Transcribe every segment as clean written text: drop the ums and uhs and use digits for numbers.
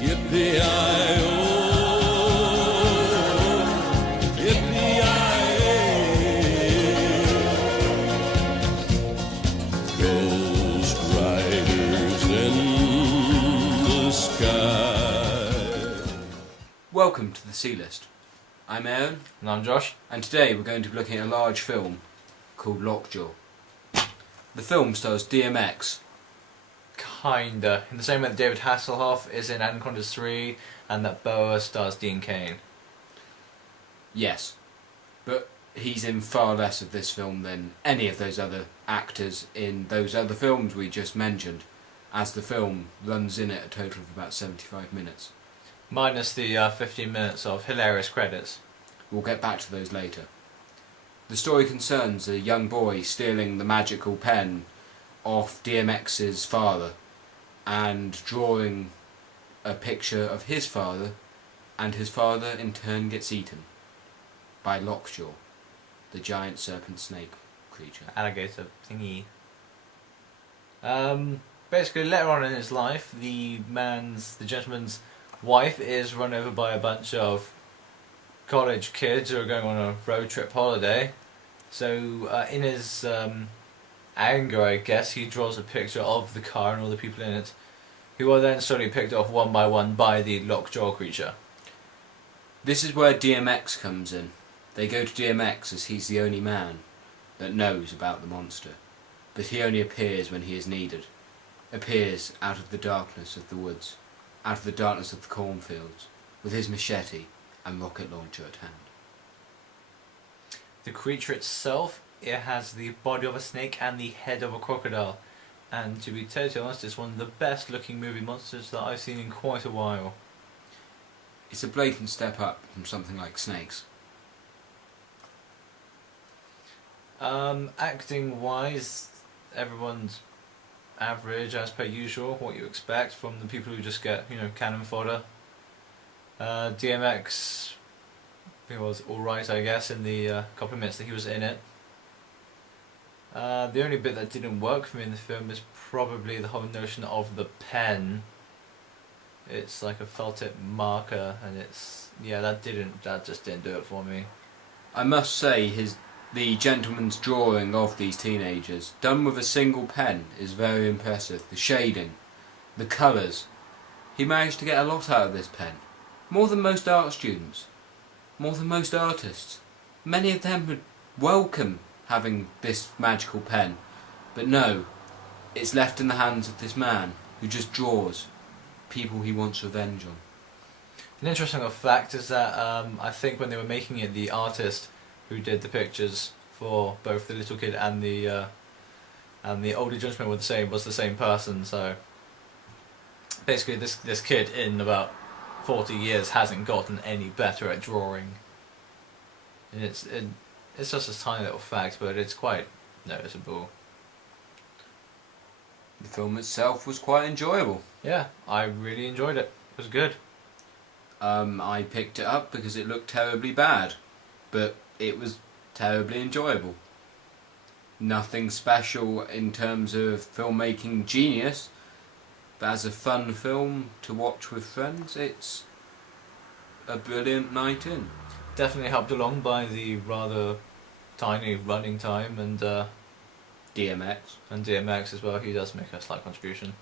Yippee-i-oh, yippee-i-oh. Ghost riders in the sky. Welcome to the C List. I'm Aaron. And I'm Josh. And today we're going to be looking at a large film called Lockjaw. The film stars DMX. Kinda. In the same way that David Hasselhoff is in Anacondas 3 and that Boa stars Dean Cain. Yes, but he's in far less of this film than any of those other actors in those other films we just mentioned, as the film runs in at a total of about 75 minutes. Minus the 15 minutes of hilarious credits. We'll get back to those later. The story concerns a young boy stealing the magical pen off DMX's father and drawing a picture of his father, and his father in turn gets eaten by Lockjaw, the giant serpent snake creature. Alligator thingy. Basically, later on in his life, the gentleman's wife is run over by a bunch of college kids who are going on a road trip holiday. So, in his anger, I guess, he draws a picture of the car and all the people in it, who are then slowly picked off one by one by the Lockjaw creature. This is where DMX comes in. They go to DMX as he's the only man that knows about the monster, but he only appears when he is needed. Appears out of the darkness of the woods, out of the darkness of the cornfields, with his machete and rocket launcher at hand. The creature itself, it has the body of a snake and the head of a crocodile. And to be totally honest, it's one of the best looking movie monsters that I've seen in quite a while. It's a blatant step up from something like snakes. Acting wise, everyone's average as per usual, what you expect from the people who just get, cannon fodder. DMX, he was alright, I guess, in the couple of minutes that he was in it. The only bit that didn't work for me in the film is probably the whole notion of the pen. It's like a felt tip marker, and that just didn't do it for me. I must say, the gentleman's drawing of these teenagers, done with a single pen, is very impressive. The shading, the colours. He managed to get a lot out of this pen. More than most art students. More than most artists. Many of them would welcome having this magical pen. But no, it's left in the hands of this man who just draws people he wants revenge on. An interesting fact is that I think when they were making it, the artist who did the pictures for both the little kid and the older gentleman was the same person. So basically, this kid in about 40 years hasn't gotten any better at drawing. And it's just a tiny little fact, but it's quite noticeable. The film itself was quite enjoyable. Yeah, I really enjoyed it. It was good. I picked it up because it looked terribly bad, but it was terribly enjoyable. Nothing special in terms of filmmaking genius, but as a fun film to watch with friends, it's a brilliant night in. Definitely helped along by the rather tiny running time and DMX as well. He does make a slight contribution.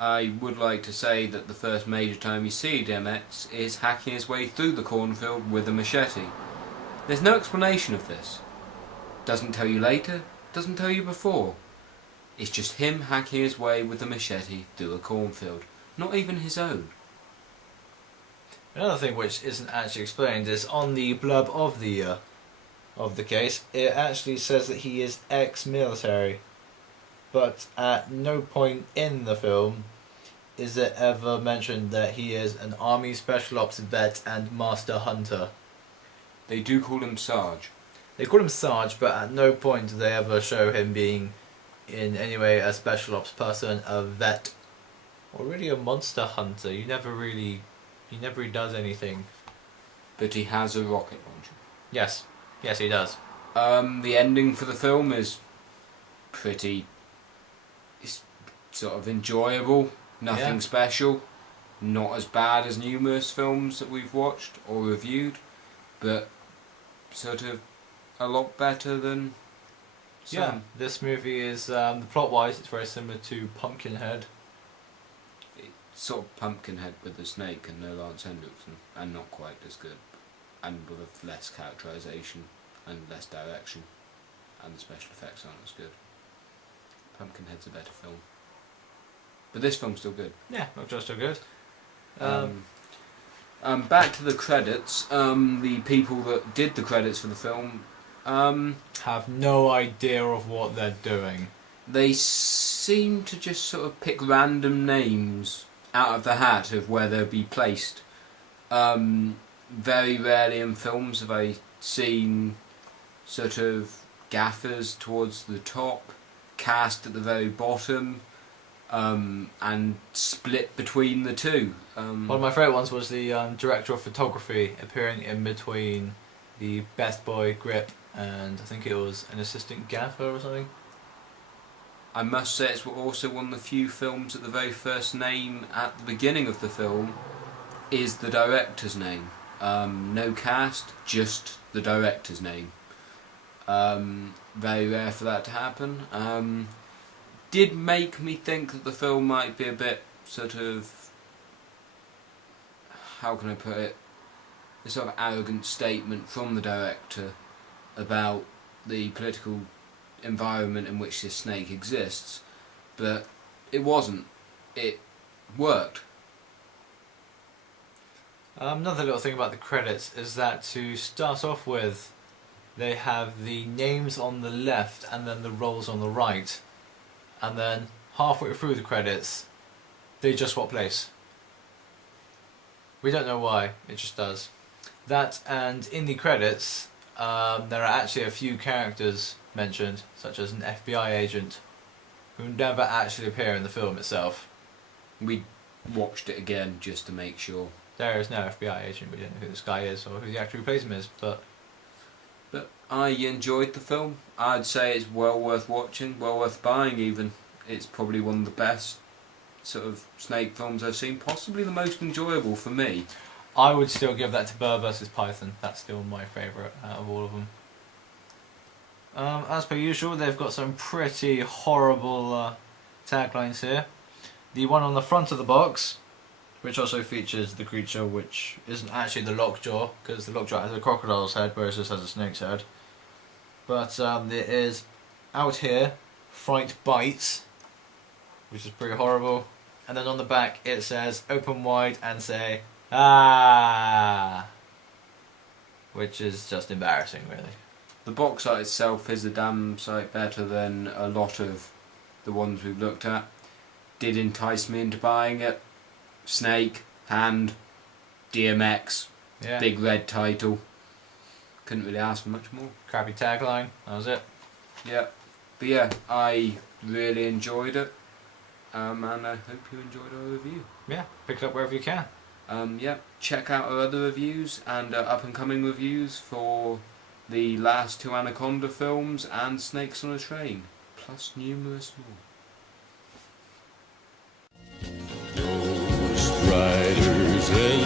I would like to say that the first major time you see DMX is hacking his way through the cornfield with a machete. There's no explanation of this. Doesn't tell you later, doesn't tell you before. It's just him hacking his way with a machete through a cornfield. Not even his own. Another thing which isn't actually explained is on the blurb of the case, it actually says that he is ex-military, but at no point in the film is it ever mentioned that he is an Army Special Ops vet and master hunter. They do call him Sarge. They call him Sarge, but at no point do they ever show him being in any way a Special Ops person, a vet, or really a monster hunter. He never really does anything. But he has a rocket launcher. Yes, he does. The ending for the film is it's sort of enjoyable, nothing special. not as bad as numerous films that we've watched or reviewed, but sort of a lot better than some. Yeah, this movie is, the plot-wise, it's very similar to Pumpkinhead. Sort of Pumpkinhead with the snake and no Lance Henriksen, and not quite as good, and with less characterisation and less direction, and the special effects aren't as good. Pumpkinhead's a better film, but this film's still good. Yeah, Lockjaw's still good. Back to the credits. The people that did the credits for the film, Have no idea of what they're doing. they seem to just sort of pick random names out of the hat of where they'll be placed. Very rarely in films have I seen sort of gaffers towards the top, cast at the very bottom, and split between the two. One of my favourite ones was the director of photography appearing in between the best boy Grip and I think it was an assistant gaffer or something. I must say it's also one of the few films that the very first name at the beginning of the film is the director's name. No cast, just the director's name. Very rare for that to happen. Did make me think that the film might be a bit sort of, how can I put it, a sort of arrogant statement from the director about the political environment in which this snake exists, but it wasn't. It worked. Another little thing about the credits is that to start off with, they have the names on the left and then the roles on the right, and then halfway through the credits, they just swap place. We don't know why, it just does. That, and in the credits, there are actually a few characters mentioned, such as an FBI agent, who never actually appear in the film itself. We watched it again just to make sure. There is no FBI agent, we don't know who this guy is or who the actor who plays him is, but I enjoyed the film. I'd say it's well worth watching, well worth buying even. It's probably one of the best sort of snake films I've seen, possibly the most enjoyable for me. I would still give that to Burr vs Python. That's still my favourite out of all of them. As per usual, they've got some pretty horrible taglines here. The one on the front of the box, which also features the creature, which isn't actually the Lockjaw, because the Lockjaw has a crocodile's head, whereas this has a snake's head. But there is, out here, fright bites, which is pretty horrible. And then on the back it says, open wide and say, ah, which is just embarrassing, really. The box art itself is a damn sight better than a lot of the ones we've looked at. Did entice me into buying it. Snake, hand, DMX, Yeah. big red title. Couldn't really ask for much more. Crappy tagline, that was it. Yeah, but yeah, I really enjoyed it, and I hope you enjoyed our review. Yeah, pick it up wherever you can. Yeah, check out our other reviews and up and coming reviews for the last two Anaconda films and Snakes on a Train, plus numerous more. Ghost riders in